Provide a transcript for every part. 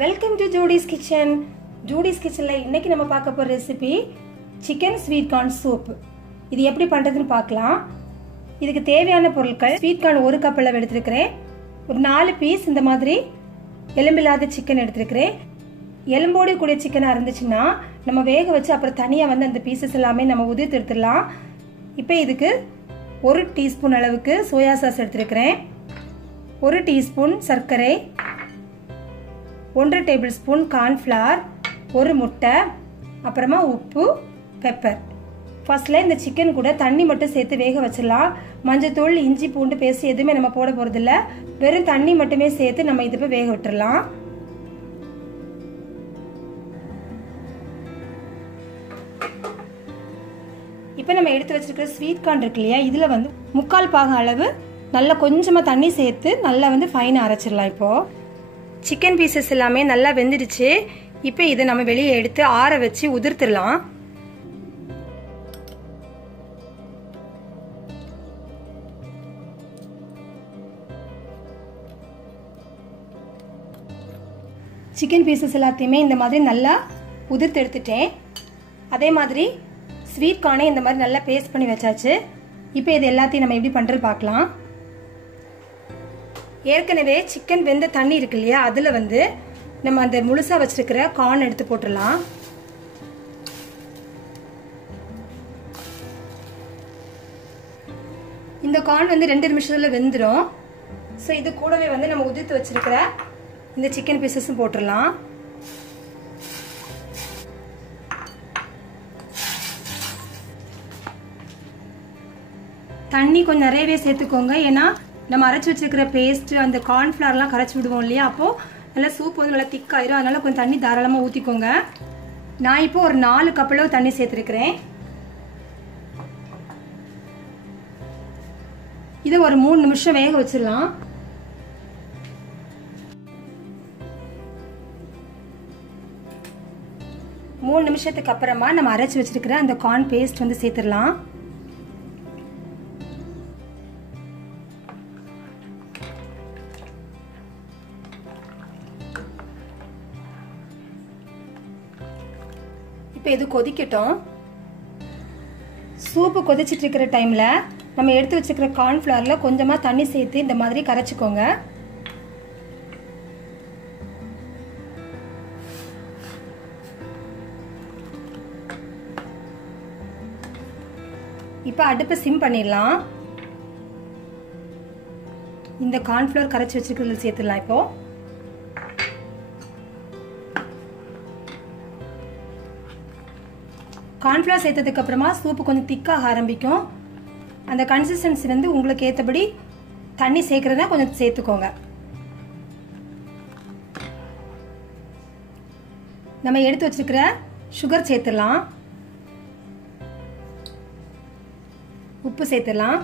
Welcome to Judy's kitchen. Judy's கிச்சனில் இன்னைக்கு நம்ம பார்க்க போகிற recipe chicken sweet corn soup. இது எப்படி பண்ணுறதுன்னு பார்க்கலாம். இதுக்கு தேவையான பொருட்கள்: ஸ்வீட் கார்ன் 1 கப் அளவு எடுத்துருக்கிறேன். ஒரு 4 பீஸ் இந்த மாதிரி எலும்பில்லாத சிக்கன் எடுத்துருக்கிறேன். எலும்போடு கூடிய சிக்கனாக இருந்துச்சுன்னா நம்ம வேக வச்சு அப்புறம் தனியாக வந்து அந்த பீசஸ் எல்லாமே நம்ம உதிர்த்து எடுத்துடலாம். இப்போ இதுக்கு 1 டீஸ்பூன் அளவுக்கு சோயா சாஸ் எடுத்துருக்கிறேன். 1 டீஸ்பூன் சர்க்கரை, 1 டேபிள் ஸ்பூன் கார்ன்ஃப்ளவர், 1 முட்டை, அப்புறமா உப்பு, பெப்பர். ஃபர்ஸ்ட்ல இந்த சிக்கன் கூட தண்ணி மட்டும் சேர்த்து வேக வச்சிடலாம். மஞ்சத்தூள், இஞ்சி பூண்டு பேஸ்ட் எதுவுமே நம்ம போட போறதில்ல. வெறும் தண்ணி மட்டுமே சேர்த்து நம்ம இது வேக விட்டுறலாம். இப்போ நம்ம எடுத்து வச்சிருக்கிற ஸ்வீட் கார்ன் இருக்கு இல்லையா, இதில் வந்து 3/4 பாகம் அளவு நல்லா கொஞ்சமாக தண்ணி சேர்த்து நல்லா வந்து ஃபைனாக அரைச்சிடலாம். இப்போது சிக்கன் பீசஸ் எல்லாமே நல்லா வெந்துடுச்சு. இப்போ இதை நம்ம வெளியே எடுத்து ஆற வச்சு உதிர்த்துடலாம். சிக்கன் பீசஸ் எல்லாத்தையுமே இந்த மாதிரி நல்லா உதிர்த்து எடுத்துட்டேன். அதே மாதிரி ஸ்வீட் கார்னை இந்த மாதிரி நல்லா பேஸ்ட் பண்ணி வச்சாச்சு. இப்போ இது எல்லாத்தையும் நம்ம எப்படி பண்ணுறது பார்க்கலாம். ஏற்கனவே சிக்கன் வெந்த தண்ணி இருக்கு இல்லையா, அதில் வந்து நம்ம அந்த முழுசாக வச்சிருக்கிற கார்ன் எடுத்து போட்டுடலாம். இந்த கார்ன் வந்து 2 நிமிஷத்துல வெந்துடும். ஸோ இது கூடவே வந்து நம்ம உதிர்த்து வச்சிருக்கிற இந்த சிக்கன் பீசஸும் போட்டுடலாம். தண்ணி கொஞ்சம் நிறையவே சேர்த்துக்கோங்க. ஏன்னா நம்ம அரைச்சி வச்சிருக்கிற பேஸ்ட் அந்த கார்ன்ஃப்ளவர்லாம் கரைச்சி விடுவோம் இல்லையா, அப்போது நல்லா சூப் வந்து நல்லா திக்காயிரும். அதனால கொஞ்சம் தண்ணி தாராளமாக ஊற்றிக்கோங்க. நான் இப்போ ஒரு 4 கப் அளவு தண்ணி சேர்த்துருக்கிறேன். இதை ஒரு 3 நிமிஷம் வேக வச்சிடலாம். மூணு நிமிஷத்துக்கு அப்புறமா நம்ம அரைச்சி வச்சிருக்கிற அந்த கார்ன் பேஸ்ட் வந்து சேர்த்துடலாம். இப்போ இது கொதிக்கட்டும். சூப்பு கொதிச்சிட்டு இருக்கிற டைம்ல நம்ம எடுத்து வச்சுக்கிற கார்ன்ஃப்ளவர்ல கொஞ்சமா தண்ணி சேர்த்து இந்த மாதிரி கரைச்சிக்கோங்க. இப்போ அடுப்பை சிம் பண்ணிடலாம். இந்த கார்ன்ஃப்ளவர் கரைச்சி வச்சிருக்கிறதுல சேர்த்துடலாம். இப்போ கார்ன்ஃப்ளவர் சேர்த்ததுக்கு அப்புறமா சூப்பு கொஞ்சம் திக்காக ஆரம்பிக்கும். அந்த கன்சிஸ்டன்சி வந்து உங்களுக்கு ஏற்றபடி தண்ணி சேர்க்கறதா கொஞ்சம் சேர்த்துக்கோங்க. நம்ம எடுத்து வச்சிருக்கிற சுகர் சேர்த்துடலாம். உப்பு சேர்த்துடலாம்.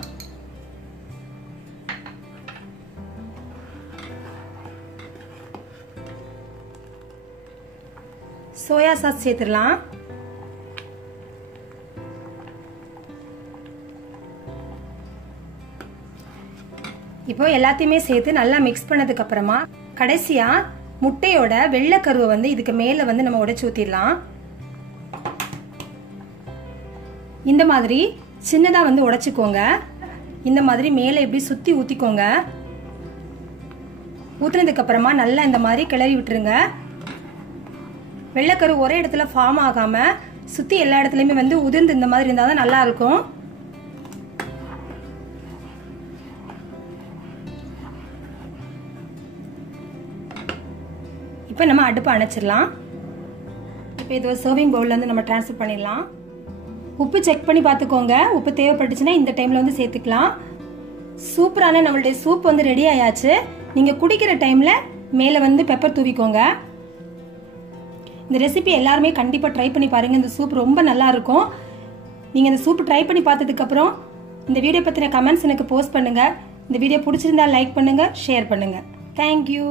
சோயா சாஸ் சேர்த்துடலாம். இப்போ எல்லாத்தையுமே சேர்த்து நல்லா மிக்ஸ் பண்ணதுக்கு அப்புறமா கடைசியா முட்டையோட வெள்ளைக்கருவை வந்து இதுக்கு மேல வந்து நம்ம உடைச்சு ஊத்திடலாம். இந்த மாதிரி சின்னதா வந்து உடைச்சுக்கோங்க. இந்த மாதிரி மேல இப்படி சுத்தி ஊத்திக்கோங்க. ஊத்துனதுக்கு அப்புறமா நல்லா இந்த மாதிரி கிளறி விட்டுருங்க. வெள்ளைக்கரு ஒரே இடத்துல ஃபார்ம் ஆகாம சுத்தி எல்லா இடத்துலயுமே வந்து உதிர்ந்து இந்த மாதிரி இருந்தாதான் நல்லா இருக்கும். இப்போ நம்ம அடுப்பை அணைச்சிடலாம். இப்போ இது ஒரு சர்விங் பவுல்ல வந்து நம்ம ட்ரான்ஸ்ஃபர் பண்ணிடலாம். உப்பு செக் பண்ணி பார்த்துக்கோங்க. உப்பு தேவைப்பட்டுச்சுன்னா இந்த டைம்ல வந்து சேர்த்துக்கலாம். சூப்பரான நம்மளுடைய சூப் வந்து ரெடி ஆயாச்சு. நீங்க குடிக்கிற டைம்ல மேல வந்து பெப்பர் தூவிக்கோங்க. இந்த ரெசிபி எல்லாருமே கண்டிப்பா ட்ரை பண்ணி பாருங்க. இந்த சூப் ரொம்ப நல்லா இருக்கும். நீங்க இந்த சூப் ட்ரை பண்ணி பார்த்ததுக்கு அப்புறம் இந்த வீடியோ பத்தின கமெண்ட்ஸ் எனக்கு போஸ்ட் பண்ணுங்க. இந்த வீடியோ பிடிச்சிருந்தா லைக் பண்ணுங்க, ஷேர் பண்ணுங்க. தேங்க்யூ.